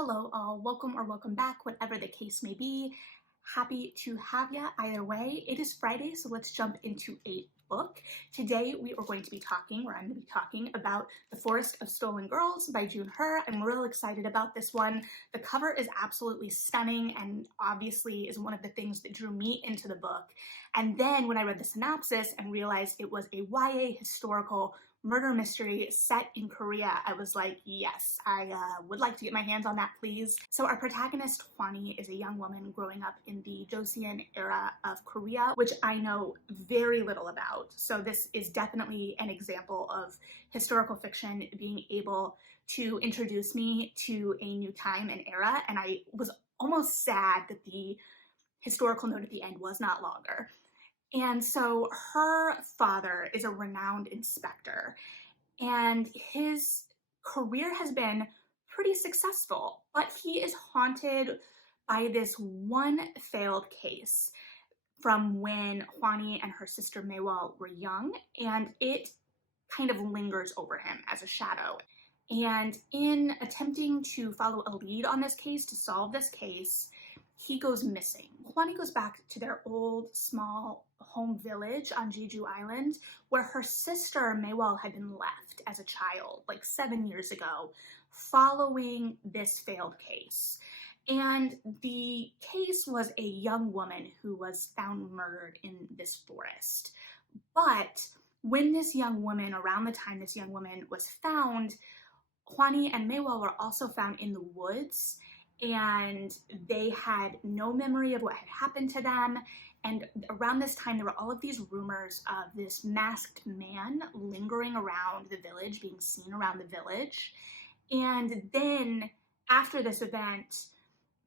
Hello all, welcome or welcome back, whatever the case may be. Happy to have ya either way. It is Friday, so let's jump into a book. Today I'm going to be talking about The Forest of Stolen Girls by June Her. I'm real excited about this one. The cover is absolutely stunning and obviously is one of the things that drew me into the book. And then when I read the synopsis and realized it was a YA historical murder mystery set in Korea, I was like, yes, I would like to get my hands on that, please. So our protagonist, Hwani, is a young woman growing up in the Joseon era of Korea, which I know very little about. So this is definitely an example of historical fiction being able to introduce me to a new time and era, and I was almost sad that the historical note at the end was not longer. And so her father is a renowned inspector, and his career has been pretty successful, but he is haunted by this one failed case from when Hwani and her sister Maewol were young, and it kind of lingers over him as a shadow. And in attempting to follow a lead on this case, to solve this case, he goes missing. Hwani goes back to their old, small home village on Jeju Island, where her sister Maewol had been left as a child, like 7 years ago, following this failed case. And the case was a young woman who was found murdered in this forest. But when this young woman, around the time this young woman was found, Hwani and Maewol were also found in the woods, and they had no memory of what had happened to them. And around this time, there were all of these rumors of this masked man lingering around the village, being seen around the village. And then after this event,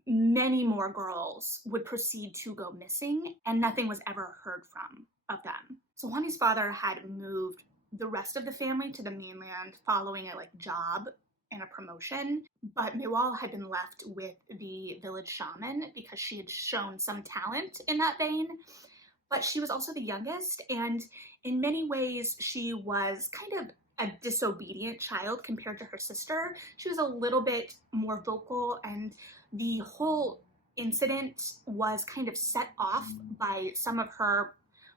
many more girls would proceed to go missing, and nothing was ever heard from of them. So Hwani's father had moved the rest of the family to the mainland following a job and a promotion, but Maewol had been left with the village shaman because she had shown some talent in that vein. But she was also the youngest, and in many ways she was kind of a disobedient child compared to her sister. She was a little bit more vocal, and the whole incident was kind of set off by some of her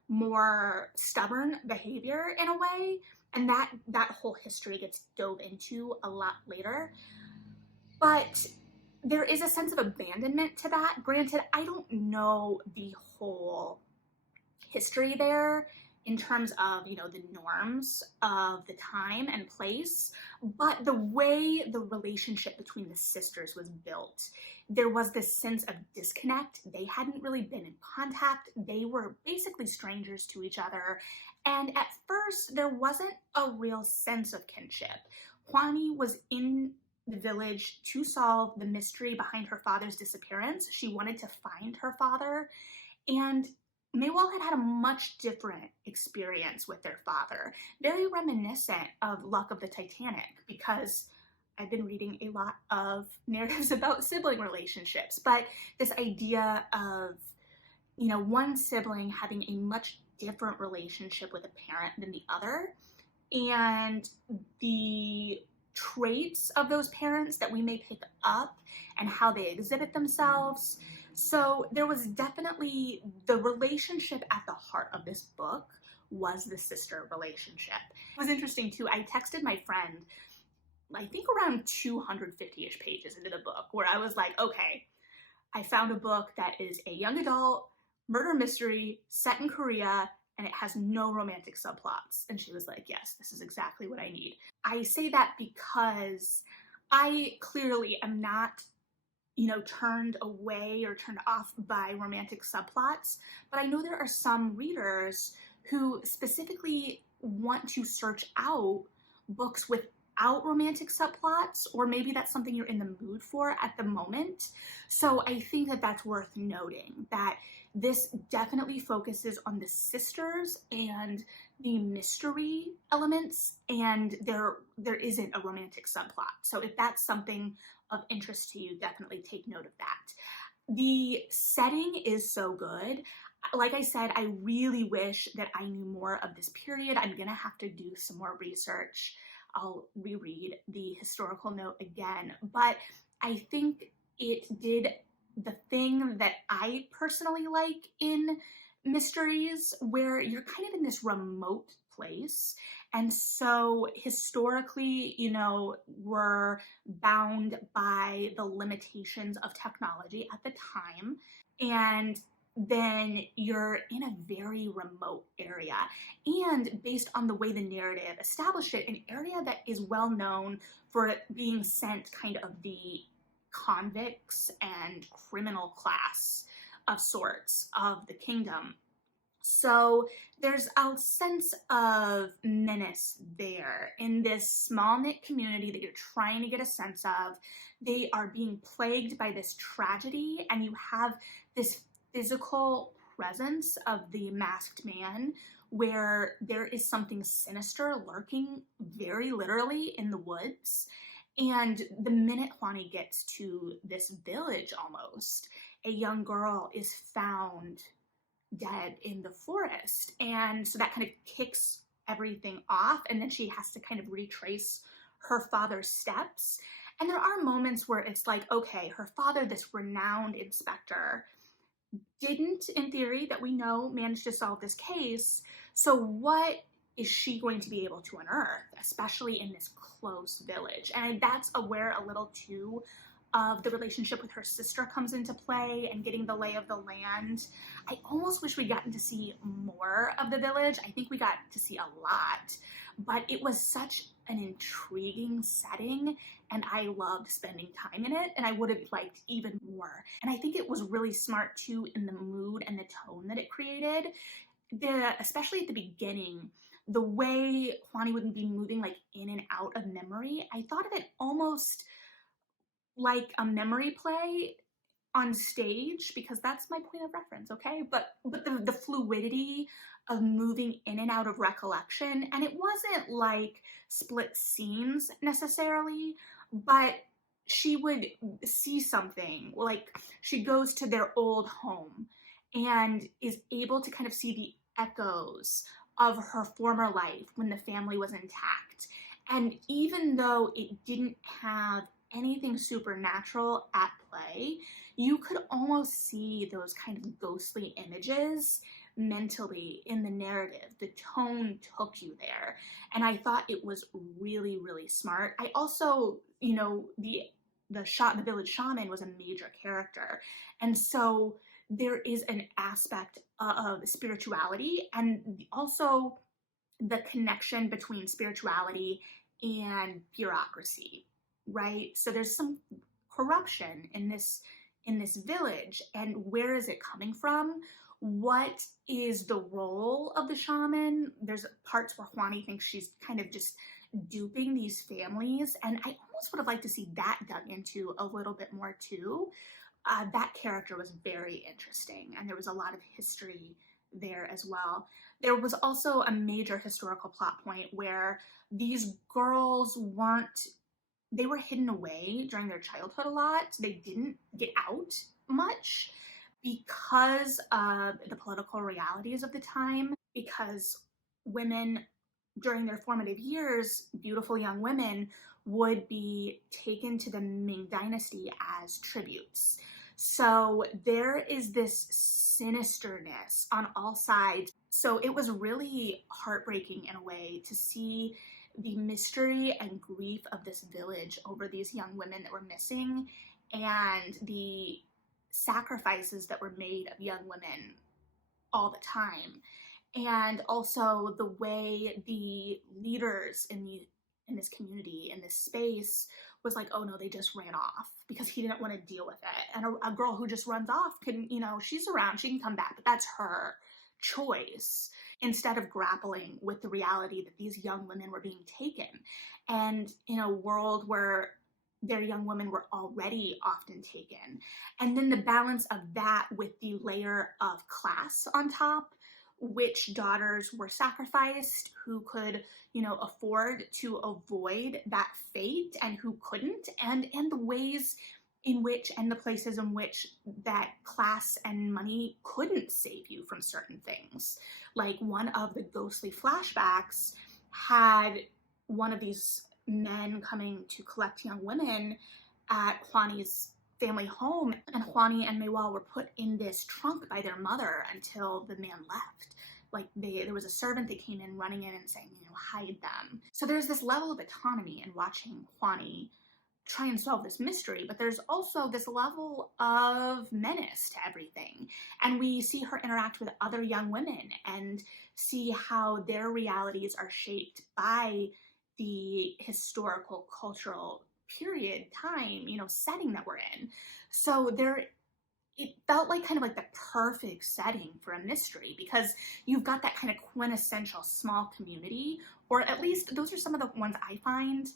more stubborn behavior in a way, and that whole history gets dove into a lot later. But there is a sense of abandonment to that. Granted, I don't know the whole history there in terms of, the norms of the time and place, but the way the relationship between the sisters was built, there was this sense of disconnect. They hadn't really been in contact. They were basically strangers to each other. And at first, there wasn't a real sense of kinship. Hwani was in the village to solve the mystery behind her father's disappearance. She wanted to find her father, and Maewol had a much different experience with their father, very reminiscent of Luck of the Titanic, because I've been reading a lot of narratives about sibling relationships, but this idea of, one sibling having a much different relationship with a parent than the other, and the traits of those parents that we may pick up and how they exhibit themselves. So there was definitely the relationship at the heart of this book was the sister relationship. It was interesting too. I texted my friend, I think around 250-ish pages into the book, where I was like, okay, I found a book that is a young adult murder mystery set in Korea, and it has no romantic subplots. And she was like, yes, this is exactly what I need. I say that because I clearly am not turned away or turned off by romantic subplots, but I know there are some readers who specifically want to search out books without romantic subplots, or maybe that's something you're in the mood for at the moment. So I think that that's worth noting, that this definitely focuses on the sisters and the mystery elements, and there isn't a romantic subplot. So if that's something of interest to you, definitely take note of that. The setting is so good. Like I said, I really wish that I knew more of this period. I'm gonna have to do some more research. I'll reread the historical note again, but I think it did the thing that I personally like in mysteries, where you're kind of in this remote place. And so historically, we're bound by the limitations of technology at the time. And then you're in a very remote area. And based on the way the narrative established it, an area that is well known for being sent kind of the convicts and criminal class of sorts of the kingdom. So there's a sense of menace there in this small knit community that you're trying to get a sense of. They are being plagued by this tragedy, and you have this physical presence of the masked man where there is something sinister lurking very literally in the woods. And the minute Juani gets to this village, almost, a young girl is found dead in the forest. And so that kind of kicks everything off. And then she has to kind of retrace her father's steps. And there are moments where it's like, okay, her father, this renowned inspector, didn't, in theory, that we know, manage to solve this case. So what is she going to be able to unearth, especially in this close village? And that's where a little too of the relationship with her sister comes into play, and getting the lay of the land. I almost wish we'd gotten to see more of the village. I think we got to see a lot, but it was such an intriguing setting, and I loved spending time in it, and I would have liked even more. And I think it was really smart too in the mood and the tone that it created. Especially at the beginning, the way Juani would be moving like in and out of memory, I thought of it almost like a memory play on stage, because that's my point of reference, okay? But the fluidity of moving in and out of recollection, and it wasn't like split scenes necessarily, but she would see something, like she goes to their old home and is able to kind of see the echoes of her former life when the family was intact. And even though it didn't have anything supernatural at play, you could almost see those kind of ghostly images mentally in the narrative. The tone took you there. And I thought it was really, really smart. I also, the village shaman was a major character. And so there is an aspect of spirituality, and also the connection between spirituality and bureaucracy, right? So there's some corruption in this village, and where is it coming from? What is the role of the shaman? There's parts where Juani thinks she's kind of just duping these families, and I almost would have liked to see that dug into a little bit more too. That character was very interesting, and there was a lot of history there as well. There was also a major historical plot point where these girls they were hidden away during their childhood a lot. They didn't get out much because of the political realities of the time, because women during their formative years, beautiful young women, would be taken to the Ming Dynasty as tributes. So there is this sinisterness on all sides. So it was really heartbreaking in a way to see the mystery and grief of this village over these young women that were missing, and the sacrifices that were made of young women all the time. And also the way the leaders in this community, in this space, was like, oh no, they just ran off because he didn't want to deal with it. And a girl who just runs off can, she's around, she can come back, but that's her choice, instead of grappling with the reality that these young women were being taken. And in a world where their young women were already often taken. And then the balance of that with the layer of class on top, which daughters were sacrificed, who could, afford to avoid that fate and who couldn't, and the ways in which and the places in which that class and money couldn't save you from certain things. Like one of the ghostly flashbacks had one of these men coming to collect young women at Juani's family home, and Juani and Maywell were put in this trunk by their mother until the man left. Like there was a servant that came in running in and saying, hide them. So there's this level of autonomy in watching Juani try and solve this mystery, but there's also this level of menace to everything. And we see her interact with other young women and see how their realities are shaped by the historical, cultural period, time, setting that we're in. So it felt like kind of like the perfect setting for a mystery, because you've got that kind of quintessential small community, or at least those are some of the ones I find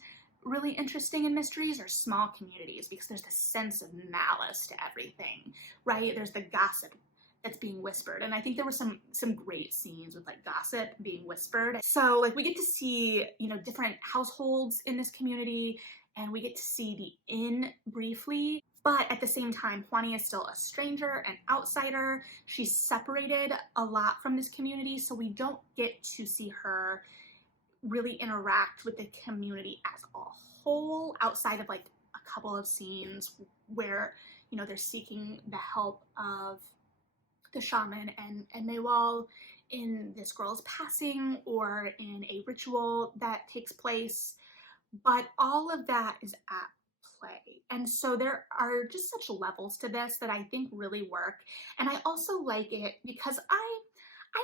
really interesting in mysteries, are small communities, because there's this sense of malice to everything, right? There's the gossip that's being whispered, and I think there were some great scenes with like gossip being whispered. So like we get to see different households in this community, and we get to see the inn briefly, but at the same time Juani is still a stranger, an outsider. She's separated a lot from this community, so we don't get to see her really interact with the community as a whole, outside of like a couple of scenes where they're seeking the help of the shaman and Maywell in this girl's passing, or in a ritual that takes place. But all of that is at play, and so there are just such levels to this that I think really work. And I also like it because I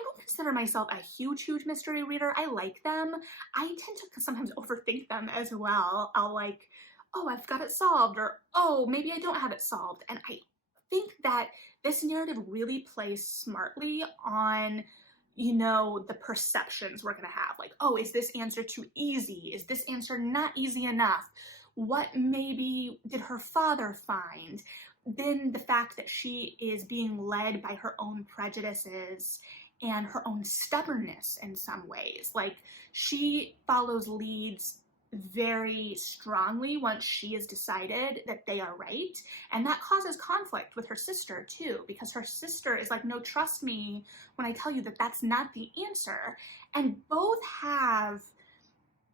don't consider myself a huge mystery reader. I like them. I tend to sometimes overthink them as well. I'll like, oh, I've got it solved, or oh, maybe I don't have it solved. And I think that this narrative really plays smartly on, the perceptions we're gonna have. Like, oh, is this answer too easy? Is this answer not easy enough? What maybe did her father find? Then the fact that she is being led by her own prejudices and her own stubbornness in some ways. Like, she follows leads very strongly once she has decided that they are right. And that causes conflict with her sister too, because her sister is like, no, trust me when I tell you that that's not the answer. And both have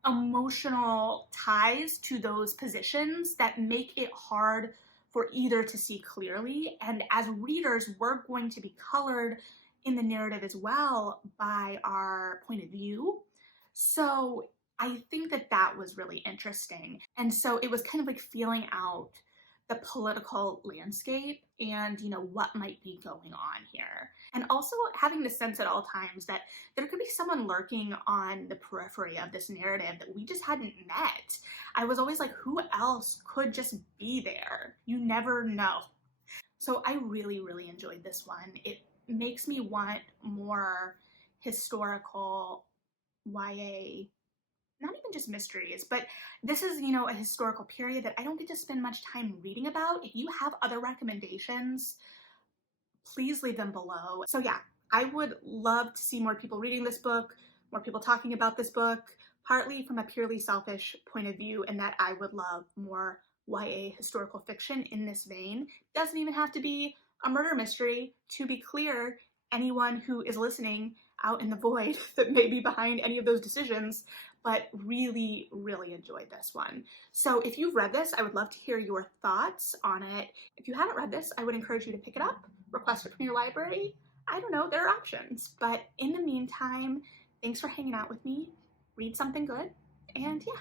emotional ties to those positions that make it hard for either to see clearly. And as readers, we're going to be colored in the narrative as well by our point of view. So I think that was really interesting. And so it was kind of like feeling out the political landscape and, what might be going on here. And also having the sense at all times that there could be someone lurking on the periphery of this narrative that we just hadn't met. I was always like, who else could just be there? You never know. So I really, really enjoyed this one. It makes me want more historical YA, not even just mysteries, but this is, a historical period that I don't get to spend much time reading about. If you have other recommendations, please leave them below. So yeah, I would love to see more people reading this book, more people talking about this book, partly from a purely selfish point of view, and that I would love more YA historical fiction in this vein. It doesn't even have to be a murder mystery. To be clear, anyone who is listening out in the void that may be behind any of those decisions, but really, really enjoyed this one. So if you've read this, I would love to hear your thoughts on it. If you haven't read this, I would encourage you to pick it up, request it from your library. I don't know, there are options. But in the meantime, thanks for hanging out with me. Read something good, and yeah,